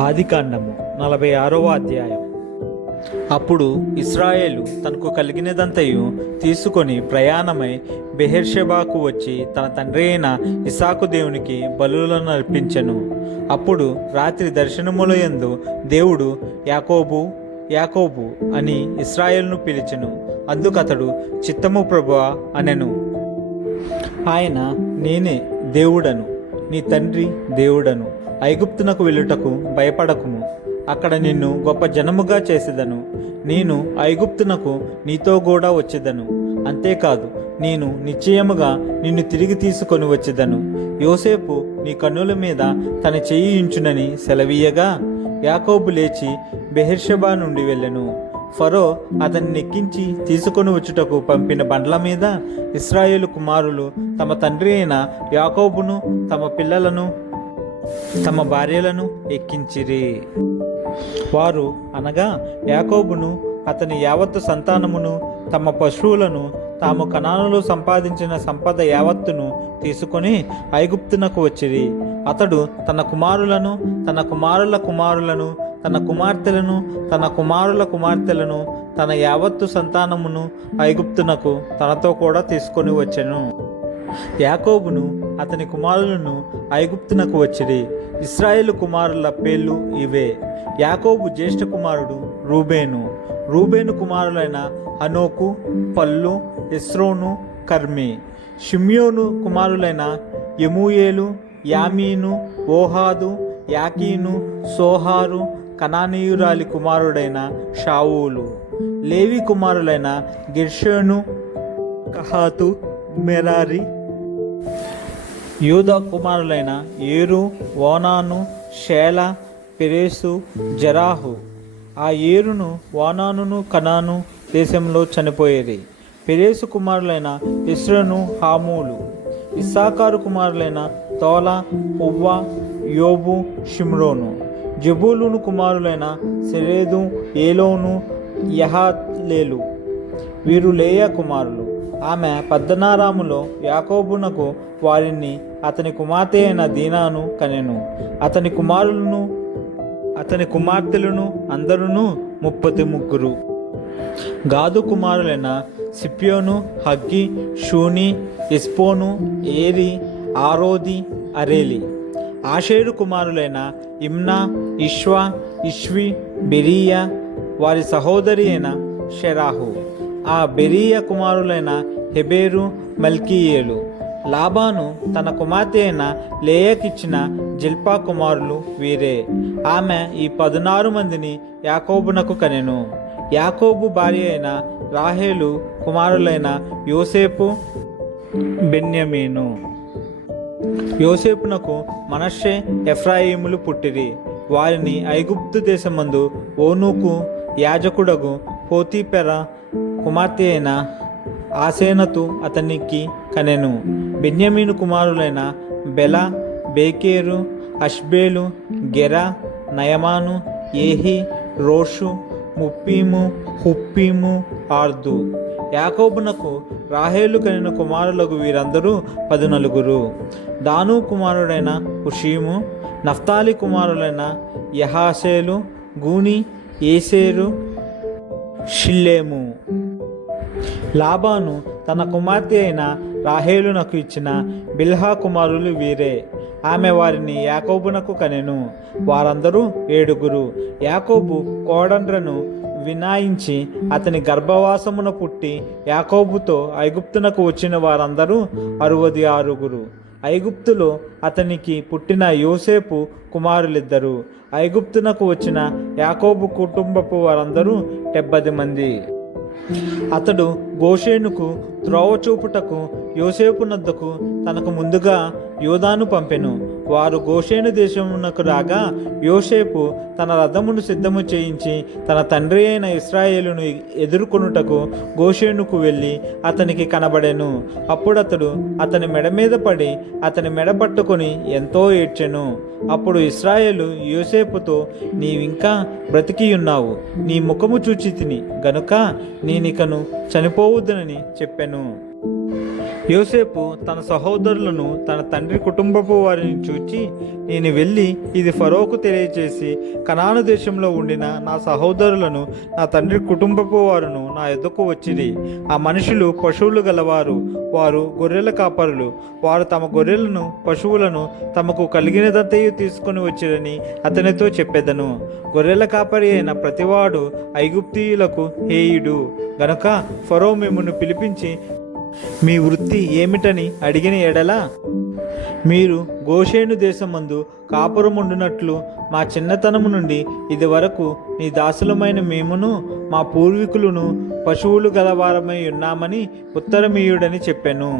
ఆదికాండము 46వ అధ్యాయం. అప్పుడు ఇశ్రాయేలు తనకు కలిగినదంతయు తీసుకొని ప్రయాణమై బెయేర్షెబాకు వచ్చి తన తండ్రి అయిన ఇస్సాకు దేవునికి బలులను అర్పించెను. అప్పుడు రాత్రి దర్శనములయందు దేవుడు యాకోబు యాకోబు అని ఇశ్రాయేలును పిలిచెను. అందుకతడు చిత్తము ప్రభువా అనెను. ఆయన నేనే దేవుడను, నీ తండ్రి దేవుడను. ఐగుప్తునకు వెళ్ళుటకు భయపడకుము, అక్కడ నిన్ను గొప్ప జనముగా చేసేదను. నేను ఐగుప్తునకు నీతో కూడా వచ్చేదను. అంతేకాదు, నేను నిశ్చయముగా నిన్ను తిరిగి తీసుకొని వచ్చేదను. యోసేపు నీ కన్నుల మీద తన చెయ్యి ఉంచునని సెలవీయగా యాకోబు లేచి బెయేర్షెబా నుండి వెళ్ళెను. ఫరో అతన్ని ఎక్కించి తీసుకొని వచ్చుటకు పంపిన బండ్ల మీద ఇశ్రాయేలు కుమారులు తమ తండ్రి అయిన యాకోబును, తమ పిల్లలను, తమ భార్యలను ఎక్కించిరి. వారు అనగా యాకోబును, అతని యావత్తు సంతానమును, తమ పశువులను, తాము కనానులో సంపాదించిన సంపద యావత్తును తీసుకొని ఐగుప్తునకు వచ్చిరి. అతడు తన కుమారులను, తన కుమారుల కుమారులను, తన కుమార్తెలను, తన కుమారుల కుమార్తెలను, తన యావత్తు సంతానమును ఐగుప్తునకు తనతో కూడా తీసుకొని వచ్చెను. యాకోబును, అతని కుమారులను ఐగుప్తునకు వచ్చిరి. ఇశ్రాయేలు కుమారుల పేర్లు ఇవే. యాకోబు జ్యేష్ఠ కుమారుడు రూబేను. రూబేను కుమారులైన హనోకు, పల్లు, ఎస్రోను, కర్మి. షిమ్యోను కుమారులైన యెమూయేలు, యామీను, ఓహాదు, యాకీను, సోహారు, కనానీయురాలి కుమారుడైన షావూలు. లేవి కుమారులైన గెర్షోను, కహాతు, మెరారి. యూదా కుమారులైన ఏరు, ఓనాను, షేల, పెరేసు, జరాహు. ఆ ఏరును, ఓనానును కనాను దేశంలో చనిపోయేది. పెరేసు కుమారులైన ఇస్రను, హామూలు. ఇస్సాకారు కుమారులైన తోల, పువ్వ, యోబు, షిమ్రోను. జబూలును కుమారులైన సెరేదు, ఏలోను, యహాలేలు. వీరు లేయా కుమారులు. ఆమె పద్దనారాములో యాకోబునకు వారిని అతని కుమార్తె అయిన దీనాను కనెను. అతని కుమారులను, అతని కుమార్తెలను అందరును 33. గాదు కుమారులైన సిప్యోను, హగ్గి, షూని, ఎస్పోను, ఏరి, ఆరోది, అరేలి. ఆషేరు కుమారులైన ఇమ్నా, ఇష్వా, ఇష్వి, బెరీయా, వారి సహోదరి అయిన షెరాహు. ఆ బెరీయ కుమారులైన హెబెరు, మల్కీయేలు. లాబాను తన కుమార్తె అయిన లేయాకిచ్చిన జిల్పా కుమారులు వీరే. ఆమె ఈ 16 మందిని యాకోబునకు కనెను. యాకోబు భార్య అయిన రాహేలు కుమారులైన యోసేపు, బెన్యమీను. యోసేపునకు మనష్షే, ఎఫ్రాయిములు పుట్టిరి. వారిని ఐగుప్తు దేశమందు ఓనుకు యాజకుడగు పోతీపెర కుమార్తె అయిన ఆసేనతు అతనికి కనెను. బెన్యమీను కుమారులైన బెల, బేకేరు, అష్బేలు, గెర, నయమాను, ఏహి, రోషు, ముప్పీము, హుప్పీము, ఆర్దు. యాకోబునకు రాహేలు కనిన కుమారులకు వీరందరూ 14. దాను కుమారుడైన హుషీము. నఫ్తాలి కుమారులైన యహాసేలు, గూని, ఏసేరు, షిల్లేము. లాబాను తన కుమార్తె అయిన రాహేలునకు ఇచ్చిన బిల్హా కుమారులు వీరే. ఆమె వారిని యాకోబునకు కనెను. వారందరూ 7. యాకోబు కోడండ్రను వినాయించి అతని గర్భవాసమున పుట్టి యాకోబుతో ఐగుప్తునకు వచ్చిన వారందరూ 66. ఐగుప్తులో అతనికి పుట్టిన యోసేపు కుమారులిద్దరు. ఐగుప్తునకు వచ్చిన యాకోబు కుటుంబపు వారందరూ 70 మంది. అతడు గోషేనుకు త్రోవ చూపుటకు యోసేపు నద్దకు తనకు ముందుగా యోదాను పంపెను. వారు గోషేను దేశమునకు రాగా యోసేపు తన రథమును సిద్ధము చేయించి తన తండ్రి అయిన ఇశ్రాయేలును ఎదుర్కొనుటకు గోషేనుకు వెళ్ళి అతనికి కనబడెను. అప్పుడతడు అతని మెడ మీద పడి అతని మెడ పట్టుకొని ఎంతో ఏడ్చెను. అప్పుడు ఇశ్రాయేలు యోసేపుతో, నీవింకా బ్రతికియున్నావు, నీ ముఖము చూచి తిని గనుక నేనికను చనిపోవద్దునని చెప్పెను. యోసేపు తన సహోదరులను తన తండ్రి కుటుంబపు వారిని చూచి, నేను వెళ్ళి ఇది ఫరోకు తెలియచేసి కనాను దేశంలో ఉండిన నా సహోదరులను నా తండ్రి కుటుంబపు వారును నా ఎద్దకు వచ్చిరి. ఆ మనుషులు పశువులు గలవారు, వారు గొర్రెల కాపరులు. వారు తమ గొర్రెలను పశువులను తమకు కలిగినదంతయు తీసుకుని వచ్చిరని అతనితో చెప్పెదను. గొర్రెల కాపరి అయిన ప్రతివాడు ఐగుప్తీయులకు హేయుడు గనుక ఫరో మిమ్మును పిలిపించి మీ వృత్తి ఏమిటని అడిగిన ఎడల, మీరు గోషేను దేశమందు కాపురముండునట్లు మా చిన్నతనము నుండి ఇది వరకు నీ దాసులమైన మేమును మా పూర్వీకులను పశువులు గలవారమై ఉన్నామని ఉత్తరమీయుడని చెప్పెను.